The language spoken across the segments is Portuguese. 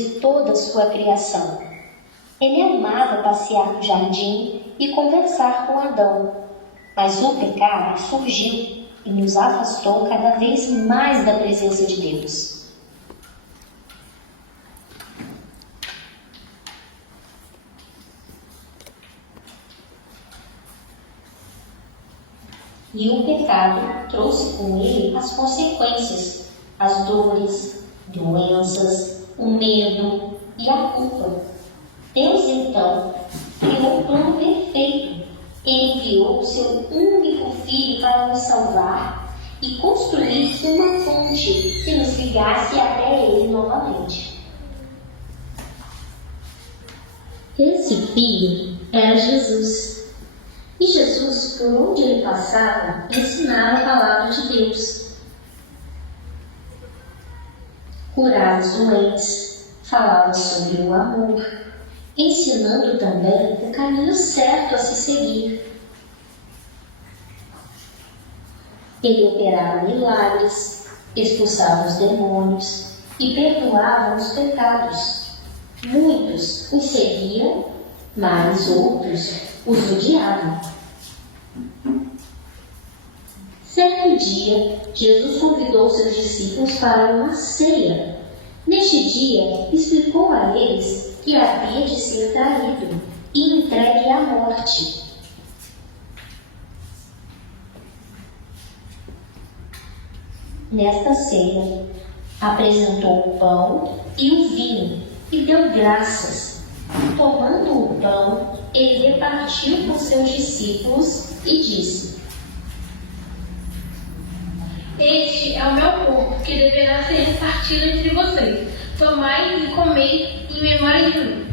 de toda a sua criação. Ele amava passear no jardim e conversar com Adão, mas o pecado surgiu e nos afastou cada vez mais da presença de Deus. E o pecado trouxe com ele as consequências, as dores, doenças, o medo e a culpa. Deus, então, criou um plano perfeito. Ele enviou o seu único Filho para nos salvar e construir uma ponte que nos ligasse até Ele novamente. Esse Filho era Jesus. E Jesus, por onde ele passava, ensinava a palavra de Deus. Curava os doentes, falava sobre o amor, ensinando também o caminho certo a se seguir. Ele operava milagres, expulsava os demônios e perdoava os pecados. Muitos os seguiam, mas outros os odiavam. Certo dia, Jesus convidou seus discípulos para uma ceia. Neste dia, explicou a eles que havia de ser traído e entregue à morte. Nesta ceia, apresentou o pão e o vinho e deu graças. Tomando o pão, ele repartiu com seus discípulos e disse: Este é o meu corpo, que deverá ser repartido entre vocês. Tomai e comei em memória de mim.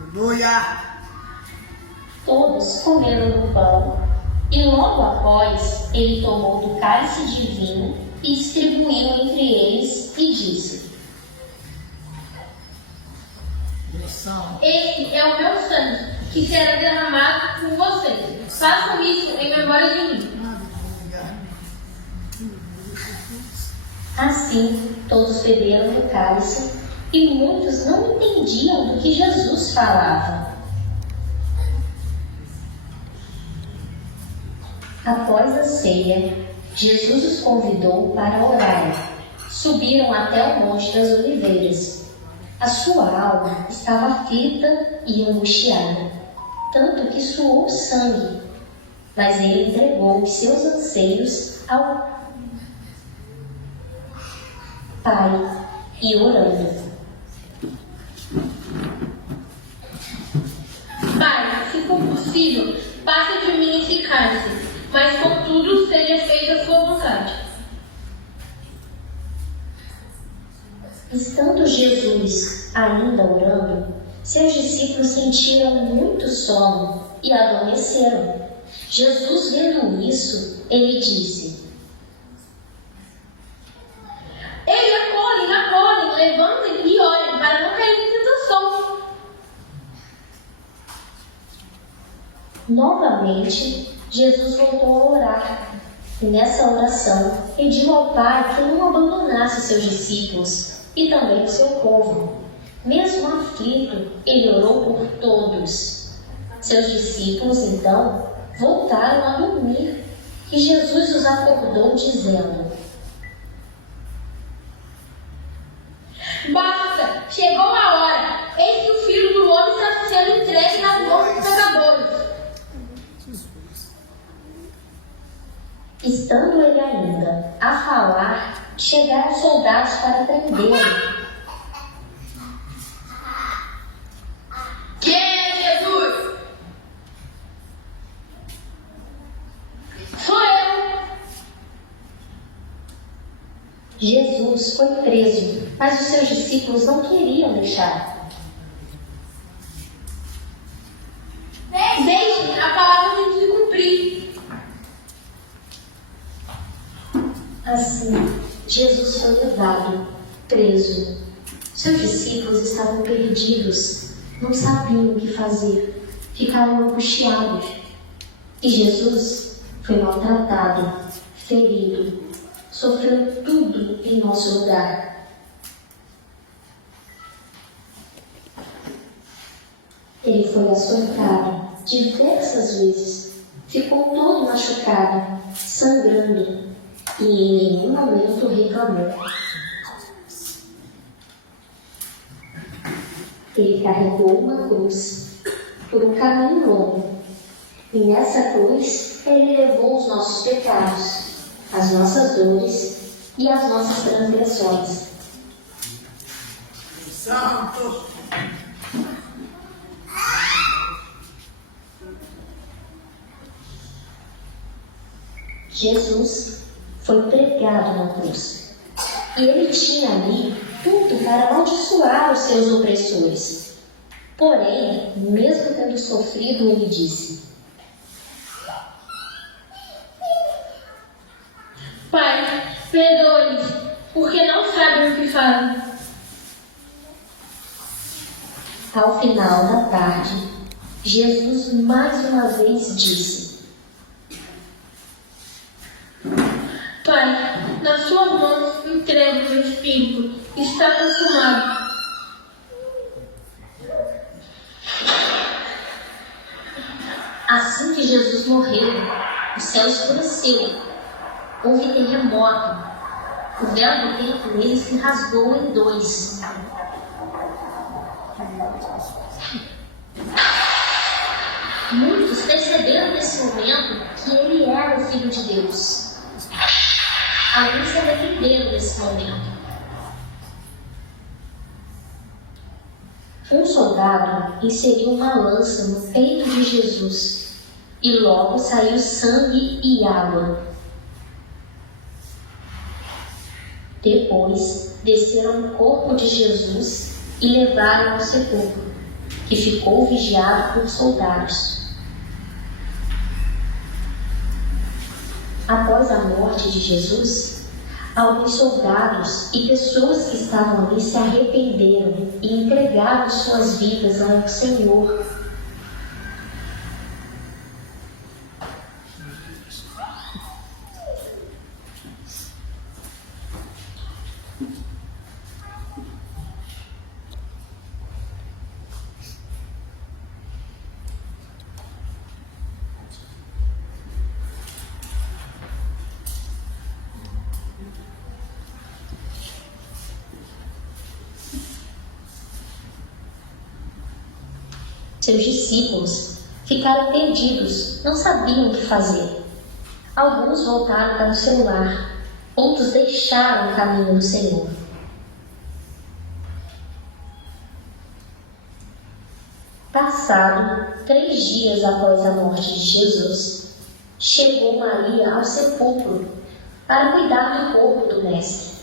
Aleluia! Todos comeram do pão, e logo após ele tomou do cálice de vinho e distribuiu entre eles e disse: Este é o meu sangue, que será derramado por vocês. Façam isso em memória de mim. Assim, todos beberam do cálice e muitos não entendiam do que Jesus falava. Após a ceia, Jesus os convidou para orar. Subiram até o Monte das Oliveiras. A sua alma estava aflita e angustiada, tanto que suou sangue, mas ele entregou os seus anseios ao Pai e orando: Pai, se for possível, passe de mim esse cálice, mas contudo seja feita a sua vontade. Estando Jesus ainda orando, seus discípulos sentiram muito sono e adormeceram. Jesus, vendo isso, ele disse: Ei, acordem, levantem e orem, para não cair em tentação. Novamente, Jesus voltou a orar. E nessa oração, pediu ao Pai que não abandonasse seus discípulos e também o seu povo. Mesmo aflito, ele orou por todos. Seus discípulos, então, voltaram a dormir. E Jesus os acordou dizendo: Basta, chegou a hora. Eis que o Filho do Homem está sendo entregue nas mãos dos pecadores. Estando ele ainda a falar, chegaram soldados para prendê-lo. Quem é Jesus? Sou eu. Jesus foi preso, mas os seus discípulos não queriam deixar. Deixe a palavra de se cumprir. Assim, Jesus foi levado, preso. Seus discípulos estavam perdidos, não sabiam o que fazer, ficaram angustiados. E Jesus foi maltratado, ferido, sofreu tudo em nosso lugar. Ele foi açoitado diversas vezes, ficou todo machucado, sangrando, e em nenhum momento reclamou. Ele carregou uma cruz por um caminho longo, e nessa cruz ele levou os nossos pecados, as nossas dores e as nossas transgressões. Santos. Jesus foi pregado na cruz, e ele tinha ali tudo para amaldiçoar os seus opressores. Porém, mesmo tendo sofrido, ele disse: Pai, perdoe-lhes, porque não sabem o que fazem. Ao final da tarde, Jesus mais uma vez disse: Pai, nas suas mãos entrego o meu espírito, está consumado. Assim que Jesus morreu, o céu escureceu, houve terremoto, o véu do templo nele se rasgou em dois. Muitos perceberam nesse momento que ele era o Filho de Deus. Alguns se arrependeram nesse momento. Um soldado inseriu uma lança no peito de Jesus e logo saiu sangue e água. Depois, desceram o corpo de Jesus e levaram ao sepulcro, que ficou vigiado por soldados. Após a morte de Jesus, alguns soldados e pessoas que estavam ali se arrependeram e entregaram suas vidas ao Senhor. Seus discípulos ficaram perdidos, não sabiam o que fazer. Alguns voltaram para o seu lar, outros deixaram o caminho do Senhor. Passado 3 dias após a morte de Jesus, chegou Maria ao sepulcro para cuidar do corpo do Mestre.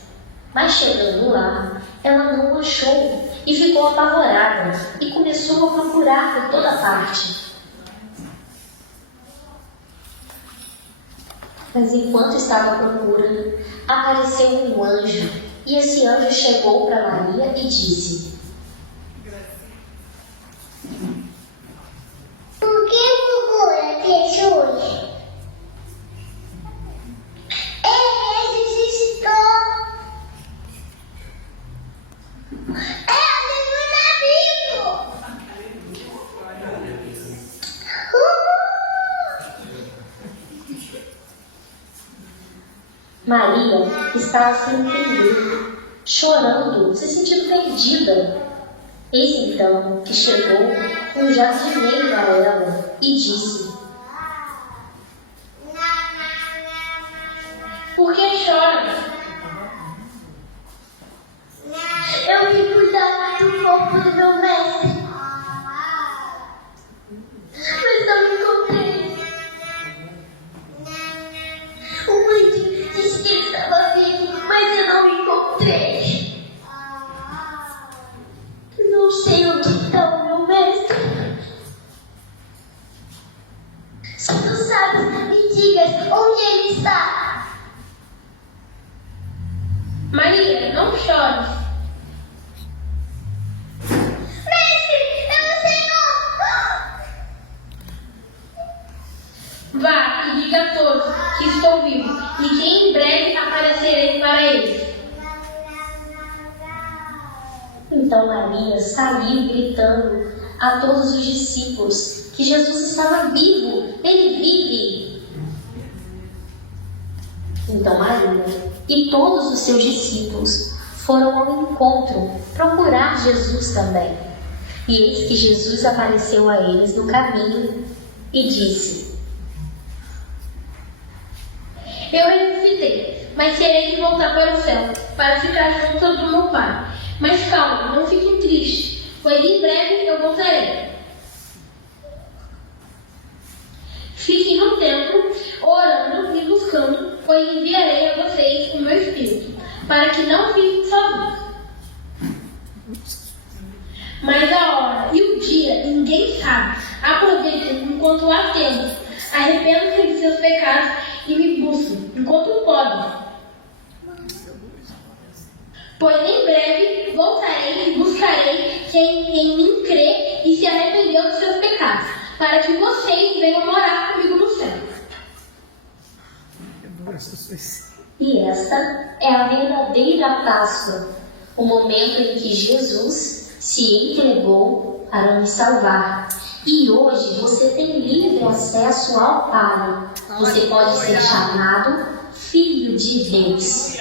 Mas chegando lá, ela não o achou e ficou apavorada e começou a procurar por toda parte. Mas enquanto estava procurando, apareceu um anjo, e esse anjo chegou para Maria e disse: Por que procura Jesus? Ele ressuscitou. Ele está vivo. Maria estava sem entender, chorando, se sentindo perdida. Eis então que chegou um jardineiro a ela e disse: Por que choras? Eu vim cuidar do corpo do meu mestre. Mas não encontrei. O médico disse que ele estava vivo, mas eu não encontrei. Não sei onde está o meu mestre. Se tu sabes, me digas onde ele está. Maria, não chores. Mestre, é o Senhor. Vá e diga a todos que estou vivo e que em breve aparecerei para eles. Então Maria saiu gritando, a todos os discípulos que Jesus estava vivo, ele vive. Então Maria e todos os seus discípulos foram ao encontro procurar Jesus também. E eis que Jesus apareceu a eles no caminho e disse: Eu ressuscitei, mas terei de voltar para o céu, para ficar junto do meu Pai. Mas calma, não fiquem tristes, pois em breve eu voltarei. Fiquem no templo, orando e buscando, pois enviarei a vocês o meu Espírito, para que não fiquem sozinhos. Mas a hora e o dia ninguém sabe. Aproveitem enquanto há tempo. Arrependam-se de seus pecados e me busquem enquanto podem. Pois em breve voltarei e buscarei quem em mim crê e se arrependeu dos seus pecados, para que vocês venham morar comigo no céu. E esta é a verdadeira Páscoa, o momento em que Jesus se entregou para nos salvar. E hoje você tem livre acesso ao Pai. Você pode ser chamado Filho de Deus.